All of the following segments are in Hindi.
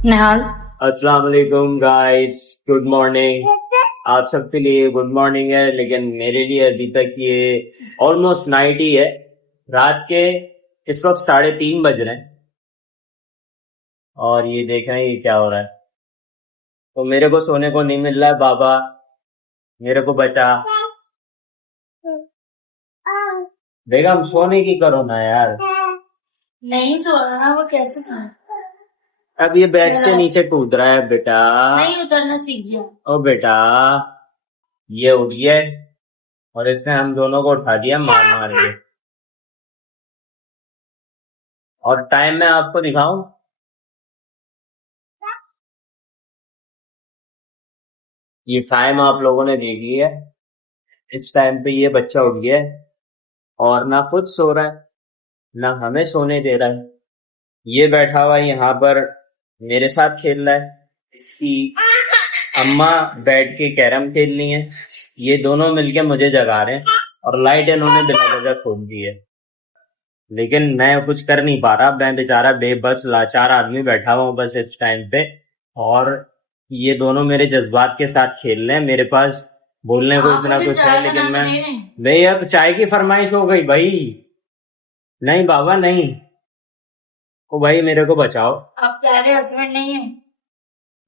निहाल। अस्सलाम वालेकुम गाइस, गुड मॉर्निंग। आप सबके लिए गुड मॉर्निंग है, लेकिन मेरे लिए अभी तक ये ऑलमोस्ट नाइट ही है। रात के इस वक्त 3:30 बज रहे हैं और ये देख रहे हैं ये क्या हो रहा है। तो मेरे को सोने को नहीं मिल रहा है, बाबा मेरे को बचा। बेगम सोने की करो ना यार। नहीं सो रहा, वो कैसे सो? अब ये बेड से नीचे कूद रहा है बेटा। नहीं, उतरना सीख गया। ओ बेटा, ये उठ गया है और इसने हम दोनों को उठा दिया मार मार के। और टाइम मैं आपको दिखाऊं, ये टाइम आप लोगों ने देख लिया है। इस टाइम पे ये बच्चा उठ गया है और ना खुद सो रहा है ना हमें सोने दे रहा है। ये बैठा हुआ यहाँ पर मेरे साथ खेल रहा है। इसकी अम्मा बैठ के कैरम खेल रही है। ये दोनों मिलके मुझे जगा रहे हैं और लाइट इन्होंने बिना वजह खोल दी है। लेकिन मैं कुछ कर नहीं पा रहा, मैं बेचारा बेबस लाचार आदमी बैठा हुआ हूँ बस इस टाइम पे। और ये दोनों मेरे जज्बात के साथ खेल रहे हैं। मेरे पास बोलने को इतना कुछ है, लेकिन मैं भाई अब चाय की फरमाइश हो गई भाई। नहीं बाबा नहीं, ओ भाई मेरे को बचाओ। आप प्यारे हस्बैंड नहीं है।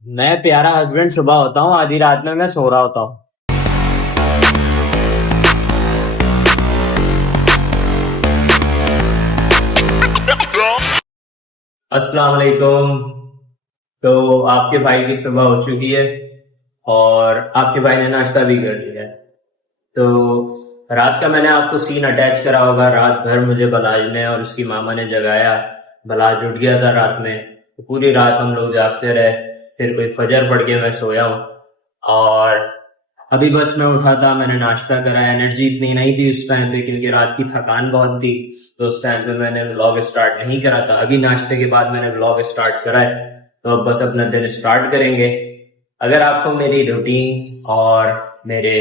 मैं प्यारा हस्बैंड सुबह होता हूँ, आधी रात में मैं सो रहा होता हूँ। अस्सलाम वालेकुम। तो आपके भाई की सुबह हो चुकी है और आपके भाई ने नाश्ता भी कर लिया है। तो रात का मैंने आपको सीन अटैच करा होगा। रात भर मुझे बलाज ने और उसकी मामा ने जगाया। बलाज उठ गया था रात में, तो पूरी रात हम लोग जागते रहे। फिर कोई फजर पड़ के मैं सोया हूँ और अभी बस मैं उठा था, मैंने नाश्ता करा। एनर्जी इतनी नहीं थी उस टाइम पे क्योंकि रात की थकान बहुत थी, तो उस टाइम पे मैंने व्लॉग स्टार्ट नहीं करा था। अभी नाश्ते के बाद मैंने व्लॉग स्टार्ट करा है, तो अब बस अपना दिन स्टार्ट करेंगे। अगर आपको मेरी रूटीन और मेरे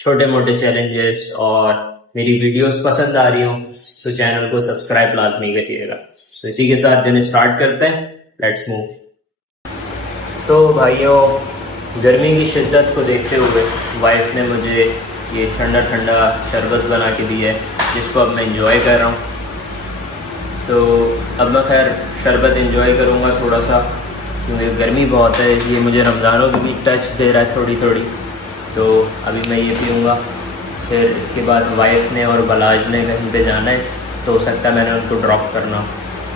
छोटे मोटे चैलेंजेस और मेरी वीडियोस पसंद आ रही हो तो चैनल को सब्सक्राइब लाजमी करिएगा। तो इसी के साथ दिन स्टार्ट करते हैं, लेट्स मूव। तो भाइयों, गर्मी की शिद्दत को देखते हुए वाइफ ने मुझे ये ठंडा ठंडा शरबत बना के दी है, जिसको अब मैं इंजॉय कर रहा हूँ। तो अब मैं खैर शरबत इंजॉय करूँगा थोड़ा सा, क्योंकि गर्मी बहुत है। ये मुझे रमज़ानों की भी टच दे रहा है थोड़ी थोड़ी, तो अभी मैं ये पीऊँगा। फिर इसके बाद वाइफ ने और बलाज ने कहीं पे जाना है, तो हो सकता है मैंने उनको ड्रॉप करना,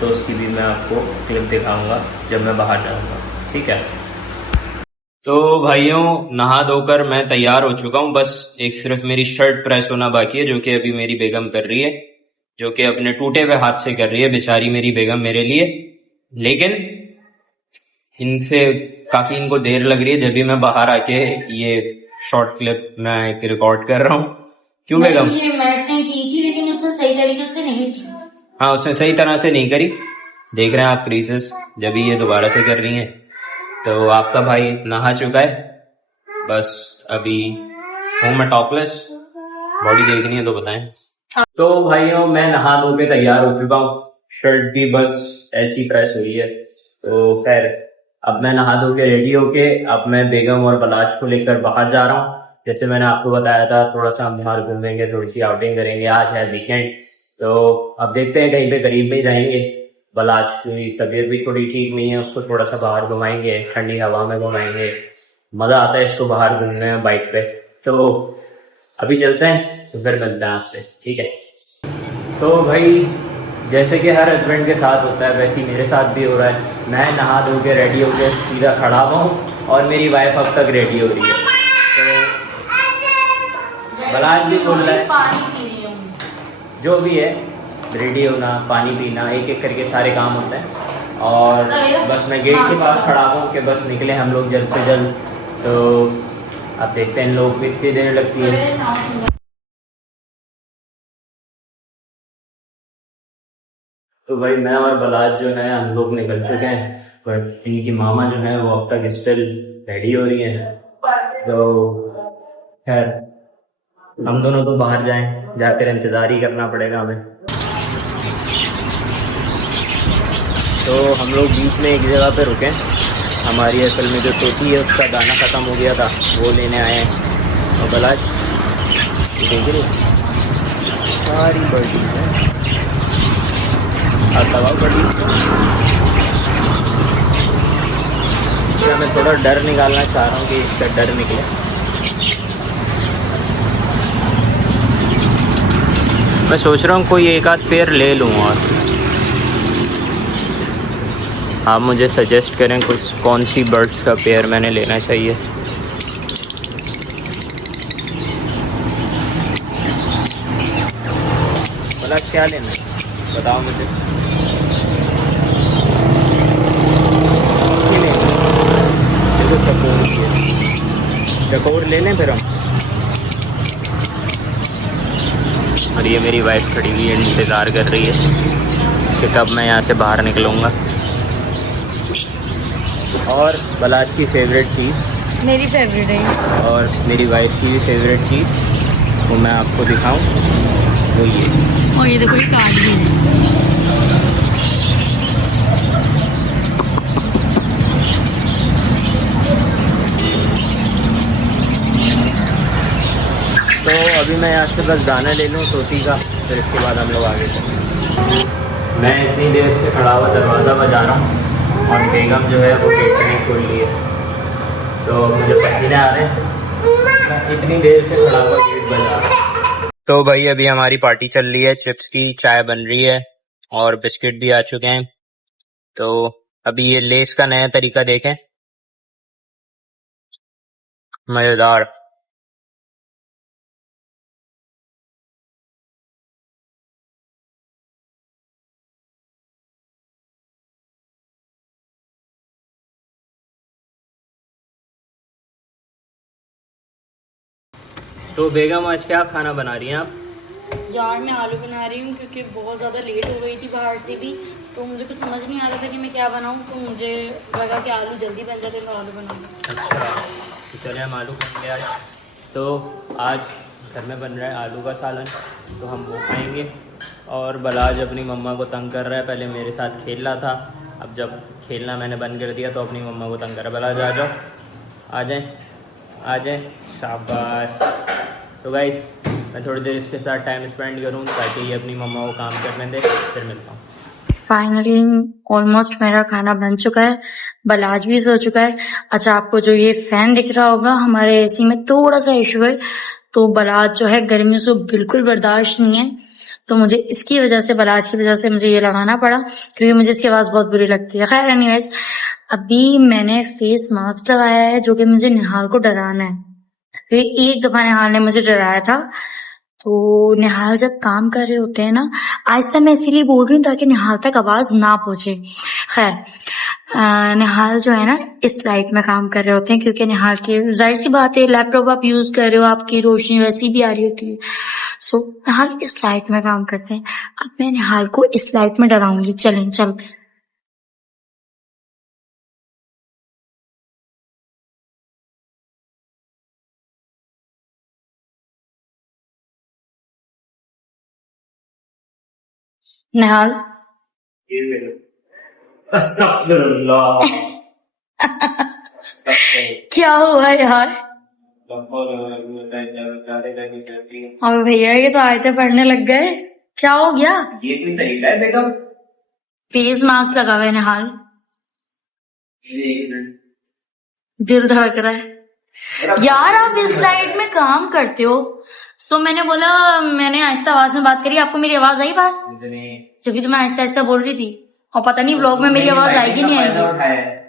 तो उसकी भी मैं आपको क्लिप दिखाऊँगा जब मैं बाहर जाऊँगा, ठीक है। तो भाइयों, नहा धोकर मैं तैयार हो चुका हूँ। बस एक सिर्फ मेरी शर्ट प्रेस होना बाकी है, जो कि अभी मेरी बेगम कर रही है, जो कि अपने टूटे हुए हाथ से कर रही है बेचारी मेरी बेगम मेरे लिए। लेकिन इनसे काफी इनको देर लग रही है, जब भी मैं बाहर आके ये शॉर्ट क्लिप मैं एक रिकॉर्ड कर रहा हूँ। क्यों बेगम? ये मैंने की थी, लेकिन उसने सही तरीके से नहीं की। हाँ, उसने सही तरह से नहीं करी। देख रहे हैं आप क्रीजेस, जब भी ये दोबारा से कर रही है। तो आपका भाई नहा चुका है, बस अभी हूँ मैं टॉपलेस। बॉडी देखनी है तो बताएं। तो भाइयों, मैं नहा धो के तैयार हो चुका हूँ। शर्ट भी बस ऐसी प्रेस हुई है। तो खैर अब मैं नहा धो के रेडी होके अब मैं बेगम और बलाज को लेकर बाहर जा रहा हूँ। जैसे मैंने आपको बताया था, थोड़ा सा हम बाहर घूमेंगे, थोड़ी सी आउटिंग करेंगे। आज है वीकेंड, तो अब देखते हैं कहीं पे करीब में जाएंगे। बलाज की तबीयत भी थोड़ी ठीक नहीं है, उसको थोड़ा सा बाहर घुमाएंगे, ठंडी हवा में घुमाएंगे। मजा आता है इसको बाहर घूमने में बाइक पे। तो अभी चलते हैं, तो फिर मिलते हैं आपसे, ठीक है। तो भाई, जैसे कि हर हस्बैंड के साथ होता है वैसे ही मेरे साथ भी हो रहा है। मैं नहा धो के रेडी होकर सीधा खड़ा हुआ हूँ और मेरी वाइफ अब तक रेडी हो रही है। तो बलाज भी बोल रहा है पानी पी रही हूँ। जो भी है, रेडी होना, पानी पीना, एक एक करके सारे काम होते हैं। और बस मैं गेट के पास खड़ा हूँ कि बस निकले हम लोग जल्द से जल्द। तो अब देखते हैं इन लोग को कितनी देर लगती है। तो भाई मैं और बलाज जो है हम लोग निकल चुके हैं, पर इनकी मामा जो है वो अब तक स्टिल रेडी हो रही है। तो खैर हम दोनों तो बाहर जाएं, जाकर इंतजार ही करना पड़ेगा हमें। तो हम लोग बीच में एक जगह पे रुके, हमारी असल में जो तोती है उसका दाना ख़त्म हो गया था, वो लेने आए हैं। और बलाज देख रहे सारी बर्डी है, आप दबाओ बर्डी इसका। मैं थोड़ा डर निकालना चाह रहा हूँ कि इसका डर निकले। मैं सोच रहा हूँ कोई एक आध पेयर ले लूँ और आप मुझे सजेस्ट करें कुछ कौन सी बर्ड्स का पेयर मैंने लेना चाहिए। बोला क्या लेना है बताओ मुझे। देखो चकोर की है, चकोर ले लें फिर हम। और ये मेरी वाइफ खड़ी हुई है, इंतज़ार कर रही है कि कब मैं यहाँ से बाहर निकलूँगा। और बलाज की फेवरेट चीज़ मेरी फेवरेट है और मेरी वाइफ की भी फेवरेट चीज़ वो मैं आपको दिखाऊं, वो ये। और ये देखो ये कार्ड भी है। तो अभी मैं यहाँ से बस दाना ले लूँ तोती का, फिर इसके बाद हम लोग आगे चलें। मैं इतनी देर से खड़ा हुआ दरवाज़ा बजा रहा हूँ और बेगम जो है वो गेट नहीं खोल रही है, तो मुझे पसीने आ रहे हैं। मैं इतनी देर से खड़ा हुआ गेट बजा रहा हूँ। तो भाई अभी हमारी पार्टी चल रही है, चिप्स की चाय बन रही है और बिस्किट भी आ चुके हैं। तो अभी ये लेस का नया तरीका देखें, मज़ेदार। तो बेगम आज क्या खाना बना रही हैं आप? यार मैं आलू बना रही हूँ क्योंकि बहुत ज़्यादा लेट हो गई थी बाहर से भी, तो मुझे कुछ समझ नहीं आ रहा था कि मैं क्या बनाऊँ, तो मुझे लगा कि आलू जल्दी बन जाते तो आलू बनाऊँ। अच्छा तो चले हम आलू खाएंगे आज। तो आज घर में बन रहा है आलू का सालन, तो हम वो खाएंगे। और बलाज अपनी मम्मा को तंग कर रहा है, पहले मेरे साथ खेल रहा था, अब जब खेलना मैंने बंद कर दिया तो अपनी मम्मा को तंग कर रहा है। बलाज आ जाओ, आ जाएं आ जाएं, शाबाश। तो गाइस मैं थोड़ी देर इसके साथ टाइम स्पेंड करूँ ताकि ये अपनी मम्मा को काम करने दे, फिर मिलता हूँ। फाइनली ऑलमोस्ट मेरा खाना बन चुका है, बलाज भी सो चुका है। अच्छा आपको जो ये फैन दिख रहा होगा, हमारे एसी में थोड़ा सा इशू है, तो बलाज जो है गर्मी से बिल्कुल बर्दाश्त नहीं है, तो मुझे इसकी वजह से, बलाज की वजह से मुझे ये लगाना पड़ा क्योंकि मुझे इसकी आवाज बहुत बुरी लगती है। खैर एनीवेज, अभी मैंने फेस मास्क लगाया है जो कि मुझे निहाल को डराना है। एक दफा निहाल ने मुझे डराया था, तो निहाल जब काम कर रहे होते हैं ना, आहिस्ता मैं इसीलिए बोल रही हूँ ताकि निहाल तक आवाज ना पहुंचे। खैर निहाल जो है ना इस लाइट में काम कर रहे होते हैं क्योंकि निहाल की जाहिर सी बात है लैपटॉप आप यूज कर रहे हो, आपकी रोशनी वैसी भी आ रही होती है, सो निहाल इस लाइट में काम करते हैं। अब मैं निहाल को इस लाइट में डराऊंगी, चलें चलते हैं। निहाल अस्तगफिरुल्लाह। क्या हुआ यार? और भैया ये तो आयतें पढ़ने लग गए, क्या हो गया? ये कोई तरीका है बेगम? फेस मास्क लगा हुआ है निहाल, दिल धड़क रहा है यार। आप इस लाइट में काम करते हो, सो मैंने बोला, मैंने आहिस्ता आवाज में बात करी, आपको मेरी आवाज आई बात? जब भी तो मैं आहिस्ता आहिस्ता बोल रही थी, और पता नहीं व्लॉग में मेरी आवाज आएगी नहीं आएगी।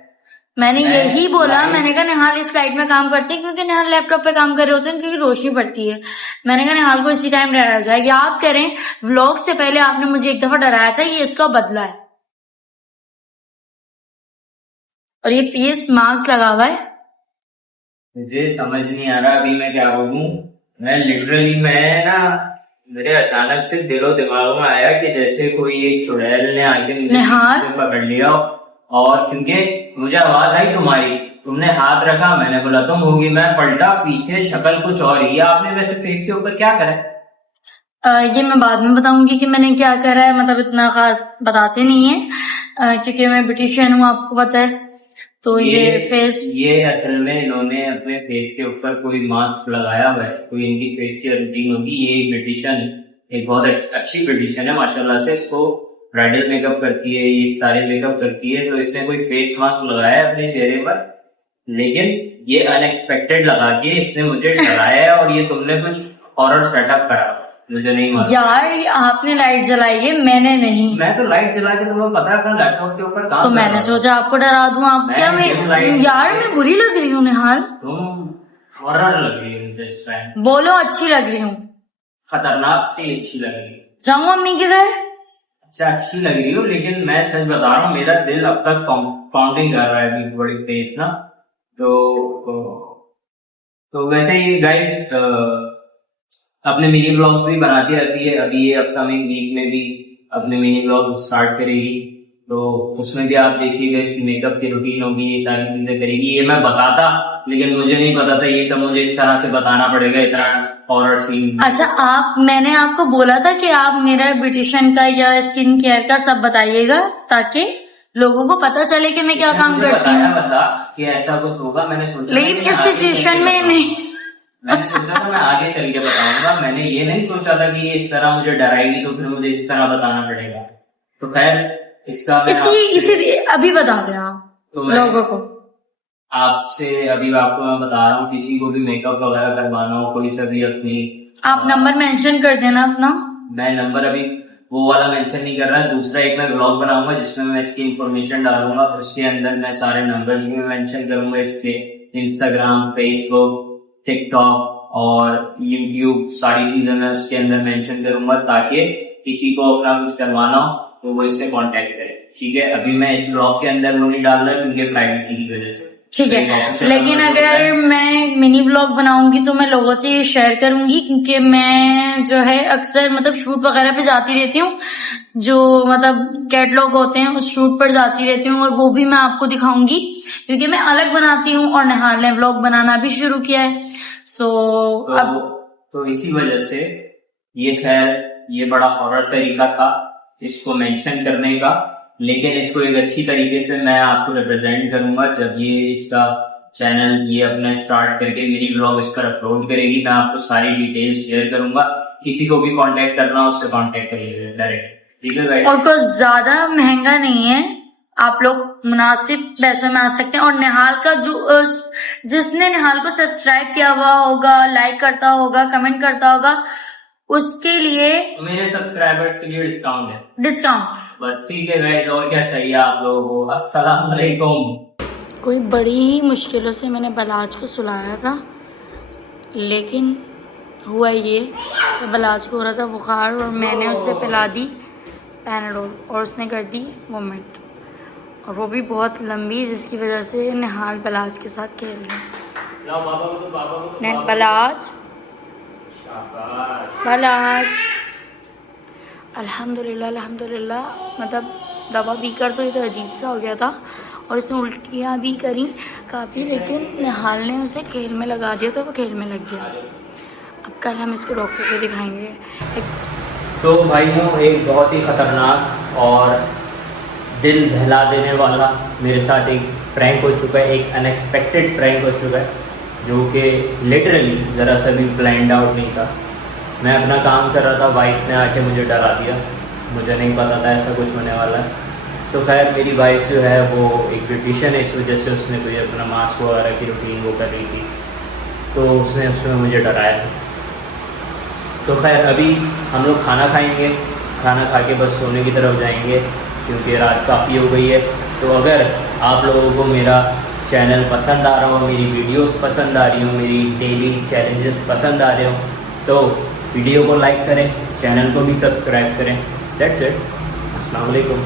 मैंने यही बोला, मैंने कहा निहाल इस लाइट में काम करते हैं क्योंकि निहाल लैपटॉप पे काम कर रहे होते हैं क्योंकि रोशनी पड़ती है। मैंने कहा निहाल को इसी टाइम डराया जाए। याद करें व्लॉग से पहले आपने मुझे एक दफा डराया था, ये इसका बदला है। और ये फेस मास्क लगा हुआ है, मुझे समझ नहीं आ रहा अभी मैं क्या बोलूं। मैं लिटरली मैं मेरे अचानक से दिलो दिमाग में आया कि जैसे कोई एक चुड़ैल ने आके मुझे पकड़ लिया, और क्योंकि मुझे आवाज आई तुम्हारी, तुमने हाथ रखा, मैंने बोला तुम होगी, मैं पलटा पीछे, शक्ल कुछ और ही। आपने वैसे फेस के ऊपर क्या करा? ये मैं बाद में बताऊंगी कि मैंने क्या करा है, मतलब इतना खास बताते नहीं है क्योंकि मैं ब्यूटिशियन हूँ, आपको पता है। तो ये फेस ये असल में इन्होंने अपने फेस के ऊपर कोई मास्क लगाया हुआ है, कोई इनकी फेस की रूटीन होगी। ये एक ब्यूटिशियन, एक बहुत अच्छी ब्यूटिशियन है माशाल्लाह से, इसको ब्राइडल मेकअप करती है, ये सारे मेकअप करती है। तो इसने कोई फेस मास्क लगाया है अपने चेहरे पर, लेकिन ये अनएक्सपेक्टेड लगा के इसने मुझे डराया है, और ये तुमने कुछ हॉरर सेटअप करा, मुझे नहीं मालूम। यार आपने लाइट जलाई है, मैंने नहीं। मैं तो लाइट जला के, तुम्हें पता है अपना लैपटॉप के ऊपर काम तो कर मैंने रहा हूं। सोचा आपको डरा दूं। आप मैं क्या क्यों लाइट यार मैं बुरी लग रही हूँ निहाल? तुम हॉरर लग रही है मुझे इस टाइम, बोलो अच्छी लग रही हूँ। खतरनाक सी अच्छी लग रही है। जाऊँ अम्मी के घर? अच्छा अच्छी लग रही हो, लेकिन मैं सच बता रहा हूँ, मेरा दिल अब तक काउंटिंग कर रहा है अभी बड़ी तेज ना। तो वैसे ही गाइस अपने मिनी ब्लॉग्स भी बनाती रहती है। अभी ये अपकमिंग वीक में भी अपने मिनी ब्लॉग स्टार्ट करेगी, तो उसमें भी आप देखिएगा इसकी मेकअप की रूटीन होगी, ये सारी चीजें करेगी। ये मैं बताता, लेकिन मुझे नहीं पता था ये तो मुझे इस तरह से बताना पड़ेगा, इतना हॉरर सीन। अच्छा मैंने आपको बोला था कि आप मेरा ब्यूटिशियन का या स्किन केयर का सब बताइएगा, ताकि लोगों को पता चले कि मैं क्या काम करती हूँ। बता कि ऐसा कुछ होगा, मैंने सोचा, लेकिन इस सिचुएशन में नहीं। मैंने सोचा था मैं आगे चल के बताऊंगा। मैंने ये नहीं सोचा था कि ये इस तरह मुझे डराएगी तो फिर मुझे इस तरह बताना पड़ेगा। तो खैर इसका इसी अभी बता दें आप तो लोगों को। आपसे अभी आपको मैं बता रहा हूँ, किसी को भी मेकअप वगैरह करवाना हो, कोई सा भी अपनी, आप नंबर मेंशन कर देना अपना। मैं नंबर अभी वो वाला मेंशन नहीं कर रहा, दूसरा एक मैं ब्लॉग बनाऊंगा जिसमें मैं इसकी इंफॉर्मेशन डालूंगा, और उसके अंदर मैं सारे नंबर भी मेंशन करूंगा इसके। इंस्टाग्राम, फेसबुक, टिकटॉक और यूट्यूब, सारी चीजें मैं उसके अंदर मेंशन करूंगा, ताकि किसी को अपना कुछ करवाना हो तो वो इससे कांटेक्ट करे। ठीक है, अभी मैं इस ब्लॉग के अंदर वो नहीं डाल रहा क्योंकि प्राइवेसी की वजह से। ठीक है, लेकिन अगर मैं मिनी ब्लॉग बनाऊंगी तो मैं लोगों से ये शेयर करूंगी, क्योंकि मैं जो है अक्सर मतलब शूट वगैरह पे जाती रहती हूँ, जो मतलब कैटलॉग होते हैं उस शूट पर जाती रहती हूँ, और वो भी मैं आपको दिखाऊंगी, क्योंकि मैं अलग बनाती हूँ और निहाल ने ब्लॉग बनाना भी शुरू किया है। अब तो इसी वजह से ये खैर ये बड़ा हॉरर तरीका था इसको मेंशन करने का, लेकिन इसको एक अच्छी तरीके से मैं आपको रिप्रेजेंट करूंगा जब ये इसका चैनल ये अपना स्टार्ट करके मेरी ब्लॉग इस पर अपलोड करेगी। मैं आपको सारी डिटेल्स शेयर करूंगा, किसी को भी कांटेक्ट करना हो उससे कांटेक्ट करिएगा डायरेक्ट। ठीक है गाइस, और कुछ ज्यादा महंगा नहीं है, आप लोग मुनासिब पैसों में आ सकते हैं। और निहाल का जो जिसने निहाल को सब्सक्राइब किया हुआ होगा, लाइक करता होगा, कमेंट करता होगा, उसके लिए मेरे सब्सक्राइबर्स के लिए डिस्काउंट। बस ठीक है गाइस, और क्या चाहिए आप लोगों को। अस्सलाम वालेकुम। कोई बड़ी ही मुश्किलों से मैंने बलाज को सुलाया था, लेकिन हुआ ये कि बलाज को हो रहा था बुखार, और मैंने उसे पिला दी पैनाडोल और उसने कर दी वोमिट, और वो भी बहुत लंबी, जिसकी वजह से निहाल बलाज के साथ खेल रहे हैं। बलाज अल्हम्दुलिल्लाह मतलब दवा पीकर तो ये तो अजीब सा हो गया था, और उसने उल्टियाँ भी करी काफ़ी, लेकिन निहाल ने उसे खेल में लगा दिया तो वो खेल में लग गया। अब कल हम इसको डॉक्टर को दिखाएंगे। तो भाइयों, एक बहुत ही ख़तरनाक और दिल दहला देने वाला मेरे साथ एक प्रैंक हो चुका है, एक अनएक्सपेक्टेड प्रैंक हो चुका है, जो कि लिटरली ज़रा सा भी प्लान्ड आउट नहीं था। मैं अपना काम कर रहा था, वाइफ ने आके मुझे डरा दिया, मुझे नहीं पता था ऐसा कुछ होने वाला है। तो खैर मेरी वाइफ जो है वो एक ब्यूटिशियन है, इस वजह से उसने कोई अपना मास्क वगैरह की रूटीन वो कर रही थी, तो उसमें मुझे डराया। तो खैर अभी हम लोग खाना खाएंगे, खाना खा के बस सोने की तरफ जाएंगे क्योंकि रात काफ़ी हो गई है। तो अगर आप लोगों को मेरा चैनल पसंद आ रहा हो, मेरी वीडियोस पसंद आ रही हो, मेरी डेली चैलेंजेस पसंद आ रहे हो, तो वीडियो को लाइक करें, चैनल को भी सब्सक्राइब करें। That's it. अस्सलाम वालेकुम।